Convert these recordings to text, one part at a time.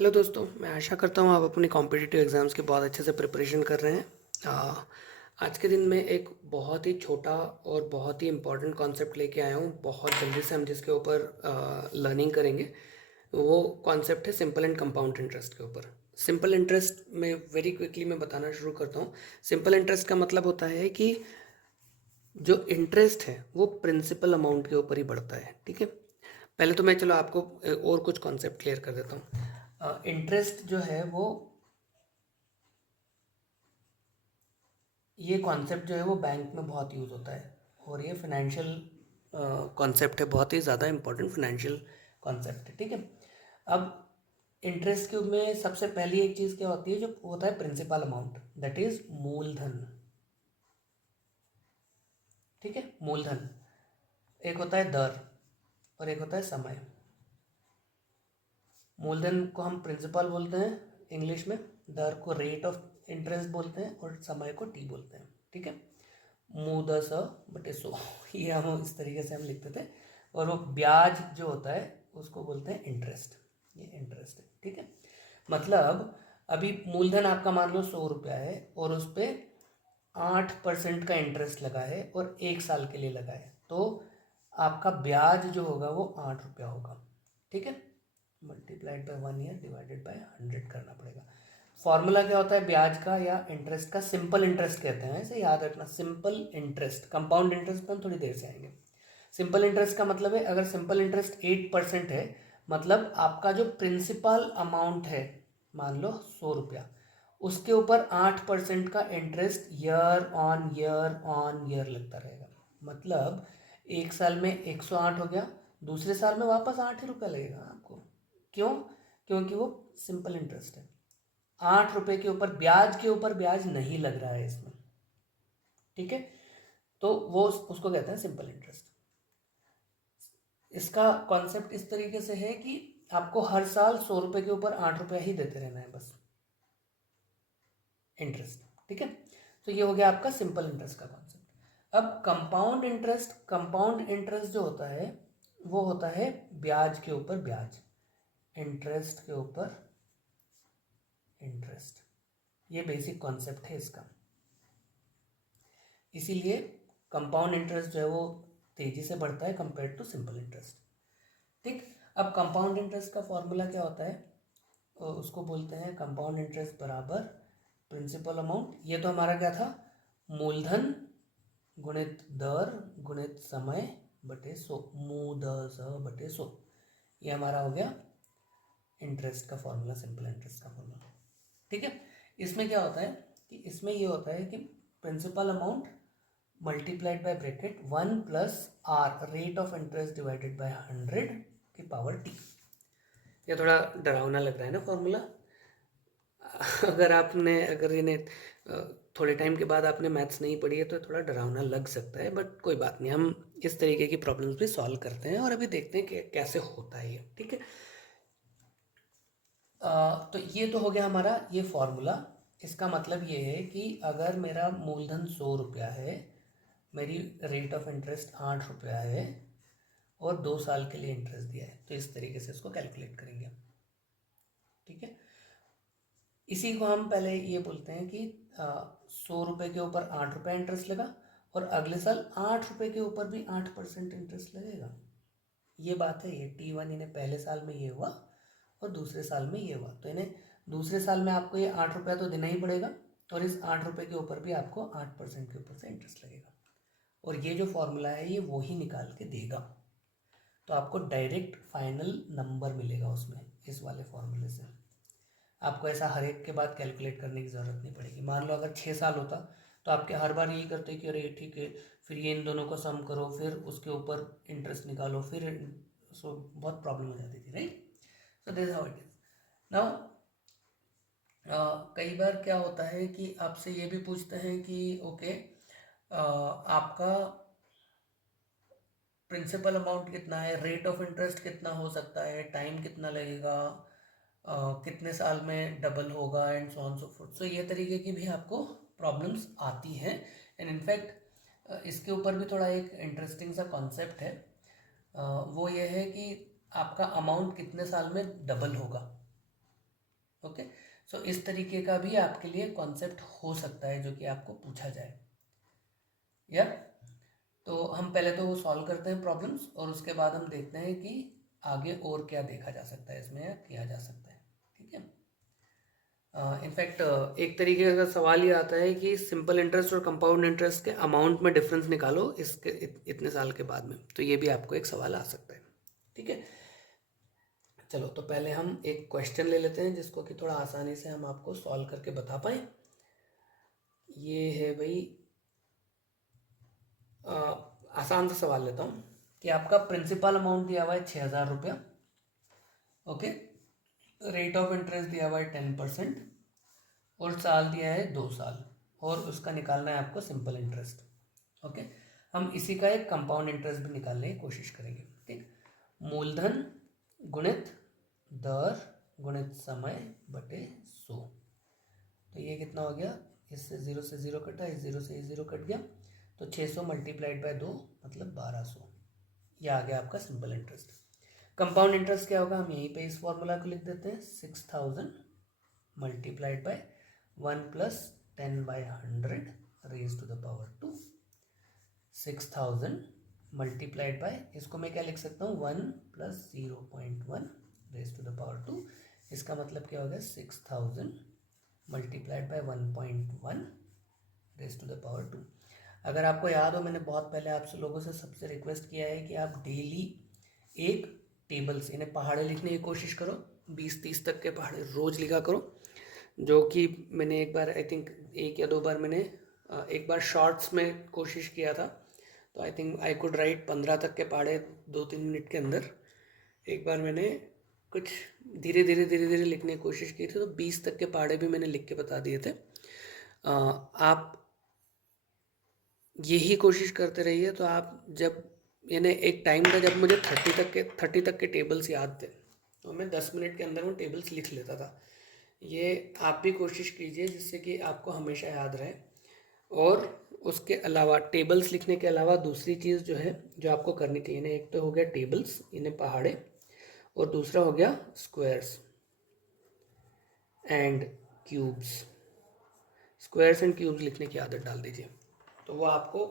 Hello दोस्तों, मैं आशा करता हूँ आप अपने कॉम्पिटिटिव एग्ज़ाम्स के बहुत अच्छे से प्रिपरेशन कर रहे हैं। आज के दिन में एक बहुत ही छोटा और बहुत ही इम्पोर्टेंट कॉन्सेप्ट लेके आया हूँ। बहुत जल्दी से हम जिसके ऊपर लर्निंग करेंगे वो कॉन्सेप्ट है सिंपल एंड कंपाउंड इंटरेस्ट के ऊपर। सिंपल इंटरेस्ट में वेरी क्विकली मैं बताना शुरू करता हूँ। सिंपल इंटरेस्ट का मतलब होता है कि जो इंटरेस्ट है वो प्रिंसिपल अमाउंट के ऊपर ही बढ़ता है। ठीक है, पहले तो मैं चलो आपको और कुछ कॉन्सेप्ट क्लियर कर देता हूँ। इंटरेस्ट जो है वो, ये कॉन्सेप्ट जो है वो बैंक में बहुत यूज़ होता है और ये फाइनेंशियल कॉन्सेप्ट है, बहुत ही ज़्यादा इंपॉर्टेंट फाइनेंशियल कॉन्सेप्ट है। ठीक है, अब इंटरेस्ट के में सबसे पहली एक चीज़ क्या होती है, जो होता है प्रिंसिपल अमाउंट, दैट इज मूलधन। ठीक है, मूलधन। एक होता है दर और एक होता है समय। मूलधन को हम प्रिंसिपल बोलते हैं इंग्लिश में, दर को रेट ऑफ इंटरेस्ट बोलते हैं और समय को टी बोलते हैं। ठीक है, मुँह द स बटे सो ये हम इस तरीके से हम लिखते थे। और वो ब्याज जो होता है उसको बोलते हैं इंटरेस्ट। ये इंटरेस्ट है। ठीक है, मतलब अभी मूलधन आपका मान लो 100 रुपया है और उस पर 8% का इंटरेस्ट लगा है और 1 साल के लिए लगा है, तो आपका ब्याज जो होगा वो 8 रुपया होगा। ठीक है, multiplied by 1 year divided by 100 करना पड़ेगा। फॉर्मूला क्या होता है ब्याज का या इंटरेस्ट का? सिंपल इंटरेस्ट कहते हैं, इसे याद रखना। सिंपल इंटरेस्ट, कंपाउंड इंटरेस्ट पर हम थोड़ी देर से आएंगे। सिंपल इंटरेस्ट का मतलब है, अगर सिंपल इंटरेस्ट 8% है, मतलब आपका जो प्रिंसिपल अमाउंट है, मान लो 100 रुपया, उसके ऊपर 8% का इंटरेस्ट ईयर ऑन ईयर लगता रहेगा। मतलब 1 साल में 108 हो गया, दूसरे साल में वापस 8 ही रुपया लगेगा आपको। क्यों? क्योंकि वो सिंपल इंटरेस्ट है। 8 रुपए के ऊपर ब्याज नहीं लग रहा है इसमें। ठीक है, तो वो उसको कहते हैं सिंपल इंटरेस्ट। इसका कॉन्सेप्ट इस तरीके से है कि आपको हर साल 100 रुपए के ऊपर 8 रुपया ही देते रहना है बस, इंटरेस्ट। ठीक है, तो ये हो गया आपका सिंपल इंटरेस्ट का कॉन्सेप्ट। अब कंपाउंड इंटरेस्ट जो होता है वो होता है ब्याज के ऊपर ब्याज, इंटरेस्ट के ऊपर इंटरेस्ट। ये बेसिक कॉन्सेप्ट है इसका। इसीलिए कंपाउंड इंटरेस्ट जो है वो तेजी से बढ़ता है कंपेयर टू सिंपल इंटरेस्ट। ठीक, अब कंपाउंड इंटरेस्ट का फॉर्मूला क्या होता है? उसको बोलते हैं कंपाउंड इंटरेस्ट बराबर प्रिंसिपल अमाउंट। ये तो हमारा क्या था? मूलधन गुणित दर गुणित समय बटे 100, मू द स बटे 100। ये हमारा हो गया इंटरेस्ट का फॉर्मूला, सिंपल इंटरेस्ट का फॉर्मूला। ठीक है, इसमें क्या होता है कि इसमें ये होता है कि principal amount multiplied by bracket 1 plus r rate of interest divided by 100 की पावर टी। ये थोड़ा डरावना लग रहा है ना फॉर्मूला? अगर इन्हें थोड़े टाइम के बाद आपने मैथ्स नहीं पढ़ी है तो थोड़ा डरावना लग सकता है, बट कोई बात नहीं, हम इस तरीके की प्रॉब्लम्स भी सॉल्व करते हैं और अभी देखते हैं कि कैसे होता है ये। ठीक है, तो ये तो हो गया हमारा ये फॉर्मूला। इसका मतलब ये है कि अगर मेरा मूलधन 100 रुपया है, मेरी रेट ऑफ इंटरेस्ट 8 रुपया है और 2 साल के लिए इंटरेस्ट दिया है, तो इस तरीके से इसको कैलकुलेट करेंगे। ठीक है, इसी को हम पहले ये बोलते हैं कि 100 रुपये के ऊपर 8 रुपया इंटरेस्ट लगा और अगले साल 8 रुपये के ऊपर भी 8% इंटरेस्ट लगेगा। ये बात है, ये T1 इन्हें पहले साल में ये हुआ और दूसरे साल में ये हुआ, तो इन्हें दूसरे साल में आपको ये 8 रुपया तो देना ही पड़ेगा और इस 8 रुपये के ऊपर भी आपको 8% के ऊपर से इंटरेस्ट लगेगा। और ये जो फॉर्मूला है ये वो ही निकाल के देगा, तो आपको डायरेक्ट फाइनल नंबर मिलेगा उसमें इस वाले फॉर्मूले से। आपको ऐसा हर एक के बाद कैलकुलेट करने की ज़रूरत नहीं पड़ेगी। मान लो अगर 6 साल होता तो आपके हर बार यही करते कि अरे ठीक है, फिर ये इन दोनों को सम करो, फिर उसके ऊपर इंटरेस्ट निकालो, फिर सो बहुत प्रॉब्लम हो जाती थी, right? So this how it is now. कई बार क्या होता है कि आपसे ये भी पूछते हैं कि ओके, आपका प्रिंसिपल अमाउंट कितना है, रेट ऑफ इंटरेस्ट कितना हो सकता है, टाइम कितना लगेगा, कितने साल में डबल होगा and so on so forth. So ये तरीके की भी आपको प्रॉब्लम्स आती हैं। एंड इनफैक्ट इसके ऊपर भी थोड़ा एक इंटरेस्टिंग सा कॉन्सेप्ट है। वो ये है कि आपका अमाउंट कितने साल में डबल होगा। ओके, सो इस तरीके का भी आपके लिए कॉन्सेप्ट हो सकता है जो कि आपको पूछा जाए। या तो हम पहले तो वो सॉल्व करते हैं प्रॉब्लम्स, और उसके बाद हम देखते हैं कि आगे और क्या देखा जा सकता है इसमें या किया जा सकता है। ठीक है, इनफैक्ट एक तरीके का सवाल ये आता है कि सिंपल इंटरेस्ट और कंपाउंड इंटरेस्ट के अमाउंट में डिफरेंस निकालो इसके इतने साल के बाद में, तो ये भी आपको एक सवाल आ सकता है। ठीक है, चलो तो पहले हम एक क्वेश्चन ले लेते हैं जिसको कि थोड़ा आसानी से हम आपको सॉल्व करके बता पाएँ। ये है भाई, आसान सा सवाल लेता हूँ कि आपका प्रिंसिपल अमाउंट दिया हुआ है 6,000 रुपया। ओके, रेट ऑफ इंटरेस्ट दिया हुआ है 10%, और साल दिया है 2 साल, और उसका निकालना है आपको सिंपल इंटरेस्ट। ओके, हम इसी का एक कंपाउंड इंटरेस्ट भी निकालने की कोशिश करेंगे। ठीक, मूलधन गुणित दर गुणित समय बटे 100। तो ये कितना हो गया, इससे 0 से 0 कटा, इस 0 से 0 कट गया, तो 600 मल्टीप्लाइड बाय 2 मतलब 1200। यह आ गया आपका सिंपल इंटरेस्ट। कंपाउंड इंटरेस्ट क्या होगा, हम यहीं पे इस फॉर्मूला को लिख देते हैं, 6000 multiplied by 1 plus 10/100 raise to the power 2। 6000 multiplied by, इसको मैं क्या लिख सकता हूँ, 1 plus 0.1 raise to the power 2। इसका मतलब क्या हो गया, 6000 multiplied by 1.1 raise to the power 2। अगर आपको याद हो, मैंने बहुत पहले आप लोगों से सबसे रिक्वेस्ट किया है कि आप डेली एक टेबल्स यानी पहाड़े लिखने की कोशिश करो, 20-30 तक के पहाड़े रोज़ लिखा करो, जो कि मैंने एक बार आई थिंक 1 या 2 बार मैंने एक बार शॉर्ट्स में कोशिश किया था, तो I think I could write 15 तक के पहाड़े 2-3 मिनट के अंदर। एक बार मैंने कुछ धीरे धीरे लिखने की कोशिश की थी, तो 20 तक के पहाड़े भी मैंने लिख के बता दिए थे। आप यही कोशिश करते रहिए, तो आप जब यानी एक टाइम था जब मुझे 30 तक के टेबल्स याद थे, तो मैं 10 मिनट के अंदर वो टेबल्स लिख लेता था। ये आप भी कोशिश कीजिए जिससे कि आपको हमेशा याद रहे। और उसके अलावा टेबल्स लिखने के अलावा दूसरी चीज़ जो है जो आपको करनी चाहिए ना, एक तो हो गया टेबल्स यानी पहाड़े, और दूसरा हो गया squares and cubes. Squares and cubes लिखने की आदत डाल दीजिए, तो वो आपको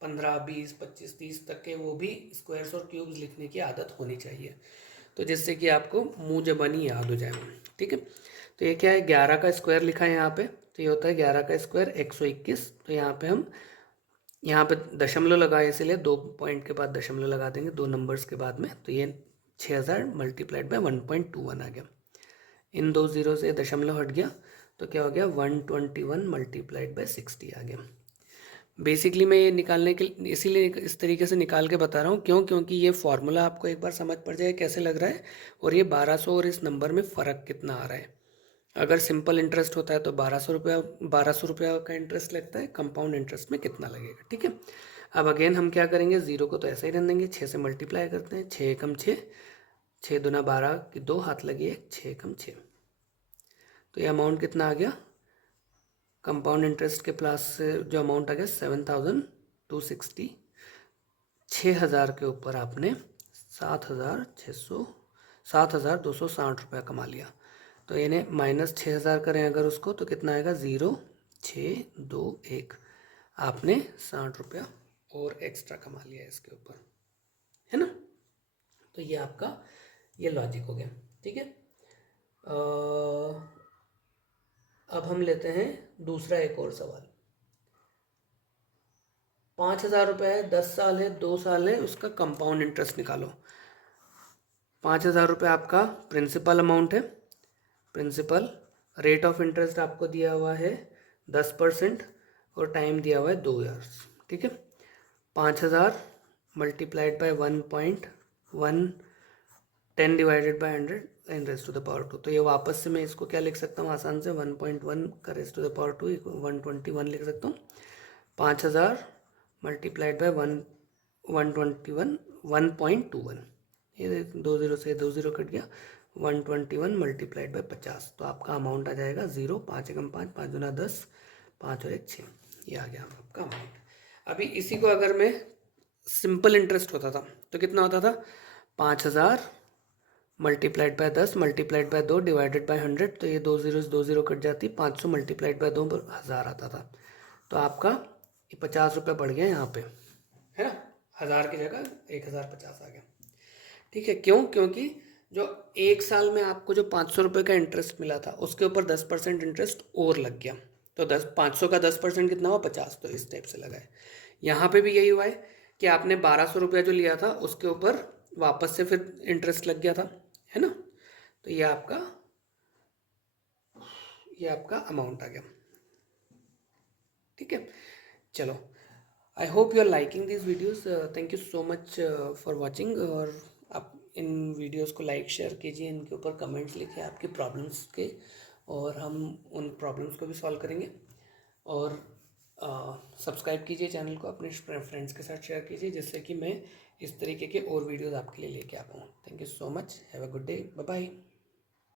15, 20, 25, 30 तक के वो भी स्क्वायर्स और क्यूब्स लिखने की आदत होनी चाहिए, तो जिससे कि आपको मुँह ज़बानी याद हो जाए। ठीक है, तो ये क्या है, 11 का स्क्वायर लिखा है यहाँ पे, तो ये होता है 11 का स्क्वायर 121। तो यहाँ पे हम यहाँ पे दशमलव लगाए, इसलिए 2 पॉइंट के बाद दशमलव लगा देंगे 2 नंबर्स के बाद में, तो ये 6000 मल्टीप्लाइड बाय 1.21 आ गया। इन 2 जीरो से दशमलव हट गया, तो क्या हो गया, 121 मल्टीप्लाइड बाय 60 आ गया। बेसिकली मैं ये निकालने के इसीलिए इस तरीके से निकाल के बता रहा हूँ, क्योंकि ये फॉर्मूला आपको एक बार समझ पड़ जाए कैसे लग रहा है, और ये 1200 और इस नंबर में फ़र्क कितना आ रहा है। अगर सिंपल इंटरेस्ट होता है तो 1200 रुपया का इंटरेस्ट लगता है, कंपाउंड इंटरेस्ट में कितना लगेगा। ठीक है, अब अगेन हम क्या करेंगे, 0 को तो ऐसे ही रहने देंगे, 6 से मल्टीप्लाई करते हैं, 6 एकम 6, 6 दूना 12 की 2 हाथ लगी 1, 6 एकम 6। तो ये अमाउंट कितना आ गया, कंपाउंड इंटरेस्ट के प्लस से जो अमाउंट आ गया 7260। 6000 के ऊपर आपने 7260 रुपया कमा लिया, तो यानी माइनस 6000 करें अगर उसको, तो कितना आएगा, 0621। आपने 60 रुपया और एक्स्ट्रा कमा लिया इसके ऊपर, है ना। तो ये आपका ये लॉजिक हो गया। ठीक है, अब हम लेते हैं दूसरा एक और सवाल। 5000 रुपये है, 10 साल है, 2 साल है, उसका कंपाउंड इंटरेस्ट निकालो। 5000 रुपये आपका प्रिंसिपल अमाउंट है, प्रिंसिपल रेट ऑफ इंटरेस्ट आपको दिया हुआ है 10%, और टाइम दिया हुआ है 2 ईयर्स। ठीक है, 5000 multiplied by 1.1, 10 divided by 100 n raise to the power 2। तो ये वापस से मैं इसको क्या लिख सकता हूँ आसान से, 1.1 का रेज टू द पावर 2 121 लिख सकता हूँ। 5000 मल्टीप्लाइड बाय 121 1.21, ये 2 जीरो से 2 जीरो कट गया, 121 मल्टीप्लाइड बाय 50, तो आपका अमाउंट आ जाएगा 0, 5 एकम 5, 5 दूना 10, 5 और 1 6, ये आ गया आपका अमाउंट। अभी इसी को अगर मैं सिंपल इंटरेस्ट होता था तो कितना होता था, 5000 multiplied bye 10 multiplied by 2 divided by 100, तो ये 2 जीरो कट जाती, 500 मल्टीप्लाइड बाय 2 1000 आता था। तो आपका ये 50 रुपये बढ़ गया यहाँ पे, है ना, 1000 की जगह 1050 आ गया। ठीक है, क्यों? क्योंकि जो एक साल में आपको जो 500 रुपये का इंटरेस्ट मिला था उसके ऊपर 10% इंटरेस्ट और लग गया, तो 500 का 10% कितना हुआ? 50। तो इस टाइप से लगा है। यहाँ पे भी यही हुआ है कि आपने 1200 रुपया जो लिया था उसके ऊपर वापस से फिर इंटरेस्ट लग गया था, है ना। तो ये आपका अमाउंट आ गया। ठीक है, चलो, I hope you are liking this videos. Thank you so much for watching. और आप इन वीडियोस को लाइक शेयर कीजिए, इनके ऊपर कमेंट्स लिखिए आपकी प्रॉब्लम्स के, और हम उन प्रॉब्लम्स को भी सॉल्व करेंगे। और सब्सक्राइब कीजिए चैनल को, अपने फ्रेंड्स के साथ शेयर कीजिए, जिससे कि मैं इस तरीके के और वीडियोस आपके लिए लेके आ पाऊँ। Thank you so much, have a good day, bye bye.